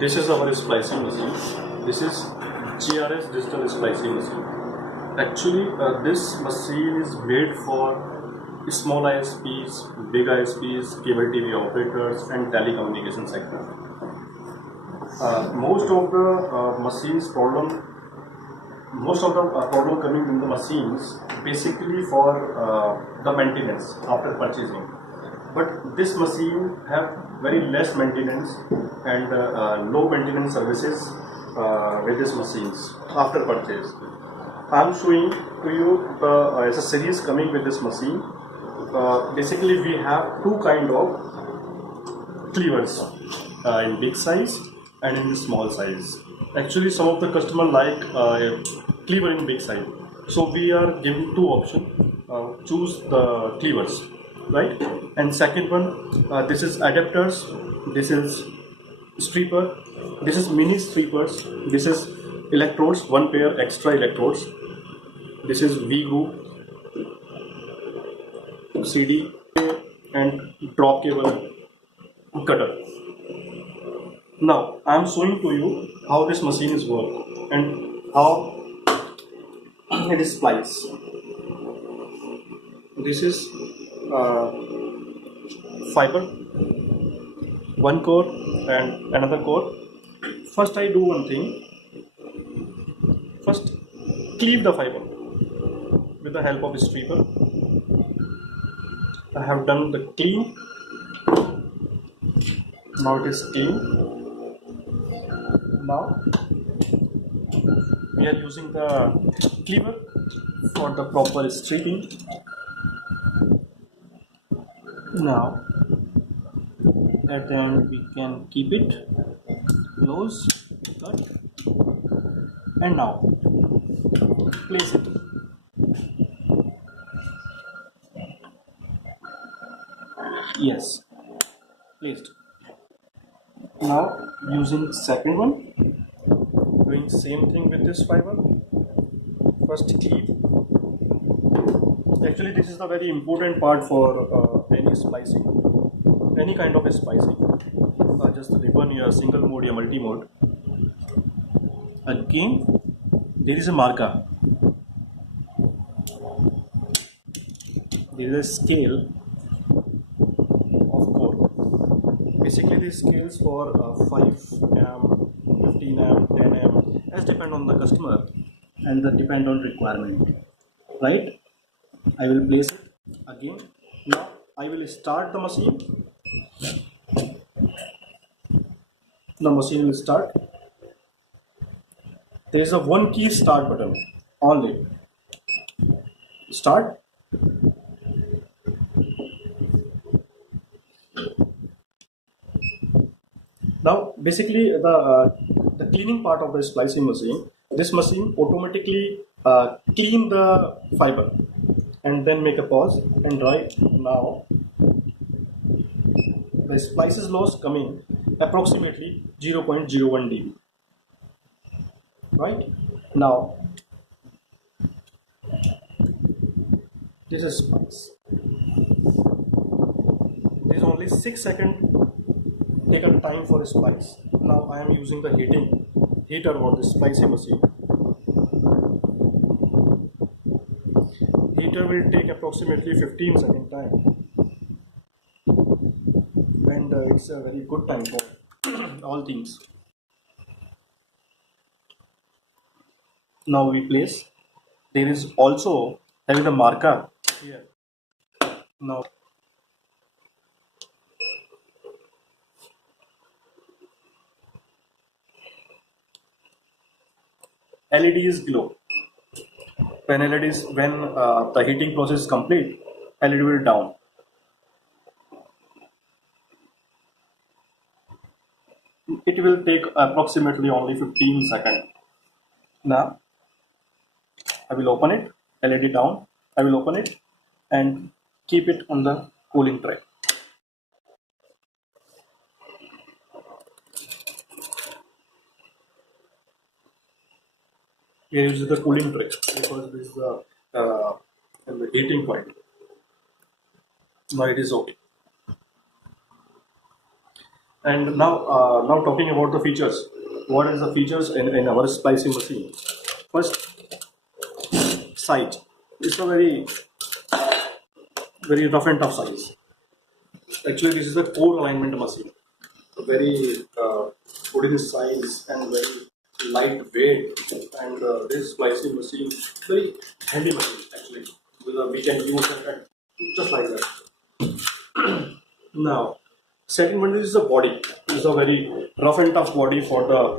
This is our splicing machine. This is JRS digital splicing machine. Actually, this machine is made for small ISPs, big ISPs, cable TV operators, and telecommunication sector. Most of the problem coming in the machines basically for the maintenance after purchasing. But this machine have very less maintenance and low maintenance services with these machines after purchase. I am showing to you the accessories coming with this machine. Basically, we have two kind of cleavers in big size and in small size. Actually, some of the customer like cleaver in big size, so we are giving two options. Choose the cleavers, right? And second one, this is adapters, this is stripper, this is mini strippers, this is electrodes, one pair extra electrodes, this is V-groove, CD, and drop cable cutter. Now I am showing to you how this machine is work and how it is spliced. This is fiber, one core and another core. First I do one thing. First cleave the fiber with the help of a stripper. I have done the clean. Now it is clean. Now we are using the cleaver for the proper stripping. Now at the end we can keep it close, cut, and now place it. Yes, placed. Now using second one, doing same thing with this fiber. First cleave. Actually, this is the very important part for any splicing, any kind of splicing. Just the ribbon here, single mode or multi mode. Again, there is a marker. There is a scale of core. Basically, these scales for 5 mm, 15 mm, 10 mm, as depend on the customer and the depend on requirement. Right? I will place it again. Now I will start the machine. The machine will start. There is a one key start button only. Start. Now basically the cleaning part of the splicing machine. This machine automatically clean the fiber and then make a pause, and right now the splices loss coming approximately 0.01 dB. Right now this is splice. There is only 6 seconds taken time for a splice. Now I am using the heater for the splicing machine. Heater will take approximately 15 second time, and it's a very good time for all things. Now we place. There is also having the marker here. Now LED is glow. When the heating process is complete, LED will down. It will take approximately only 15 seconds. Now I will open it, LED down. I will open it and keep it on the cooling tray. Here is the cooling tray because this is the heating point. Now it is okay. And now talking about the features. What is the features in our splicing machine? First, size. It's a very rough and tough size. Actually, this is a core alignment machine. Very good in size and very lightweight. And this splicing machine, very handy machine actually. We can use it just like that. Now, second one is the body. It's a very rough and tough body for the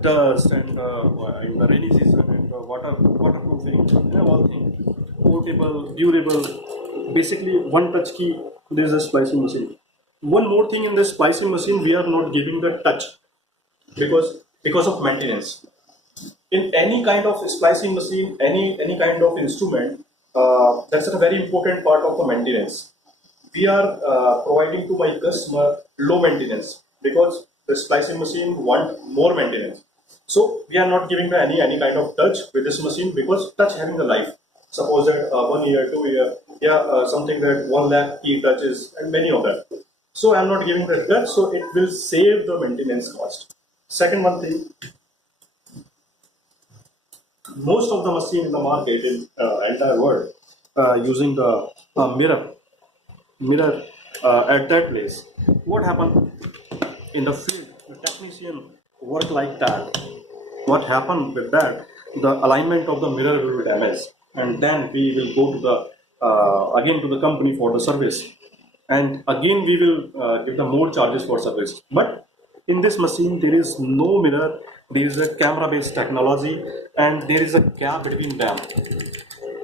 dust and in the rainy season and waterproofing and all things. Portable, durable. Basically, one touch key. This is a splicing machine. One more thing in this splicing machine, we are not giving the touch because of maintenance. In any kind of splicing machine, any kind of instrument, that's a very important part of the maintenance. We are providing to my customer low maintenance because the splicing machine want more maintenance. So we are not giving the any kind of touch with this machine because touch having the life. Suppose that 1 year, 2 year, something that 1 lakh key touches and many of that. So I'm not giving that touch, so it will save the maintenance cost. Second one thing, most of the machine in the market in entire world using the mirror at that place. What happened in the field? The technician work like that. What happened with that? The alignment of the mirror will be damaged, and then we will go to the again to the company for the service, and again we will give the more charges for service. But in this machine there is no mirror. There is a camera-based technology, and there is a gap between them.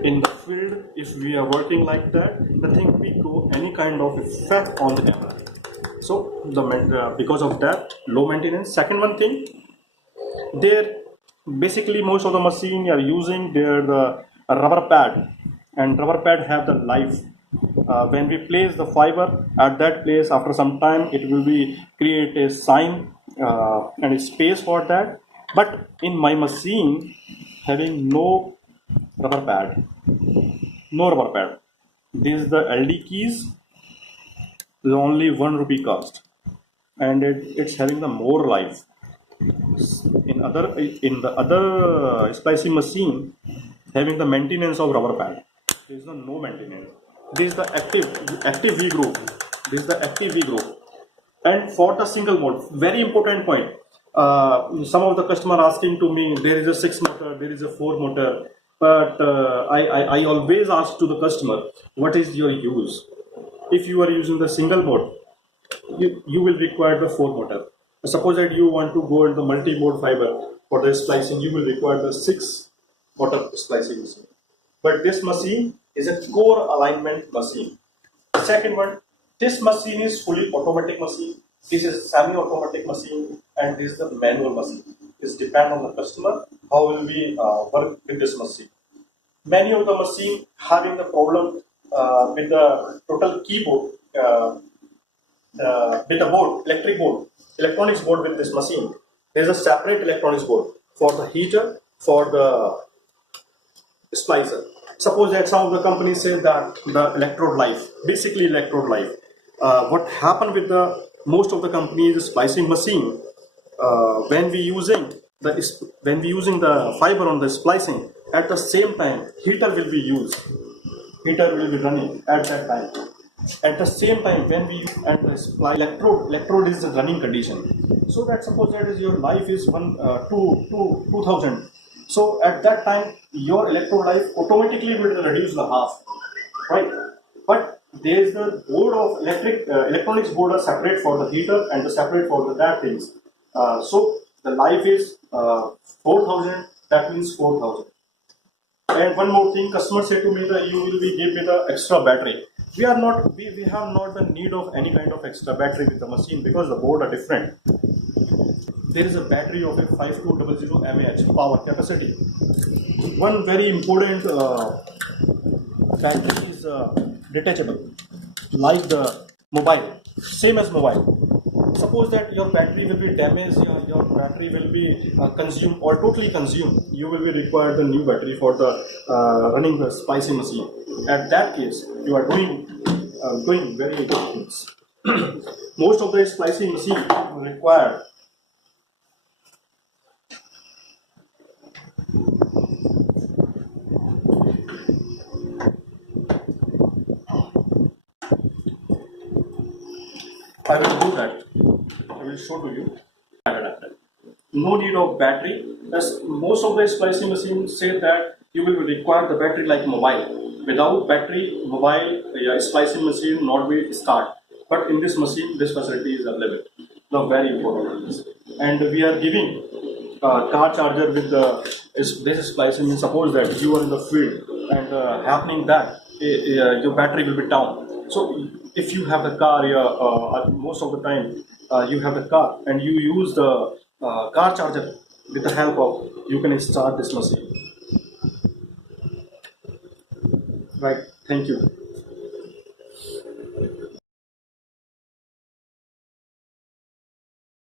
In the field, if we are working like that, the thing we go any kind of effect on the camera. So because of that, low maintenance. Second one thing, there basically most of the machine are using the rubber pad, and rubber pad have the life. When we place the fiber at that place, after some time it will be create a sign and a space for that. But in my machine having no rubber pad, this is the LD keys, is only 1 rupee cost, and it's having the more life. In the other splicing machine having the maintenance of rubber pad, there is no maintenance. This is the active V group. This is the active V group. And for the single mode, very important point. Some of the customer asking to me, there is a 6 motor, there is a 4 motor, but I always ask to the customer, what is your use? If you are using the single mode, you will require the 4 motor. Suppose that you want to go into multi-mode fiber for the splicing, you will require the 6 motor splicing machine. But this machine is a core alignment machine. Second one, this machine is fully automatic machine. This is semi-automatic machine, and this is the manual machine. It depends on the customer how will we work with this machine. Many of the machine having the problem with the total keyboard, with the board, electronics board with this machine. There is a separate electronics board for the heater, for the splicer. Suppose that some of the companies say that the electrode life, basically electrode life. What happened with the most of the companies splicing machine, when we using the fiber on the splicing, at the same time heater will be used, heater will be running at that time. At the same time, when we at the electrode is the running condition. So that suppose that is your life is 2000. So at that time, your electrode life automatically will reduce the half, right? But there is the board of electronics board are separate for the heater and the separate for the that things. So the life is 4000. That means 4000. And one more thing, customer said to me that you will be give me the extra battery. We have not the need of any kind of extra battery with the machine because the board are different. There is a battery of a 5200 mAh power capacity. One very important battery is detachable, like the mobile, same as mobile. Suppose that your battery will be damaged, your battery will be consumed or totally consumed. You will be required the new battery for the running the splicing machine. At that case, you are doing very good things. most of the splicing machine require I will do that. I will show to you. No need of battery. As most of the splicing machines say that you will require the battery like mobile. Without battery, mobile splicing machine not will start. But in this machine, this facility is available. Now, very important. And we are giving car charger with the this splicing. Means suppose that you are in the field and happening that your battery will be down. So if you have a car, most of the time you have a car and you use the car charger with the help of you can start this machine. Right. Thank you.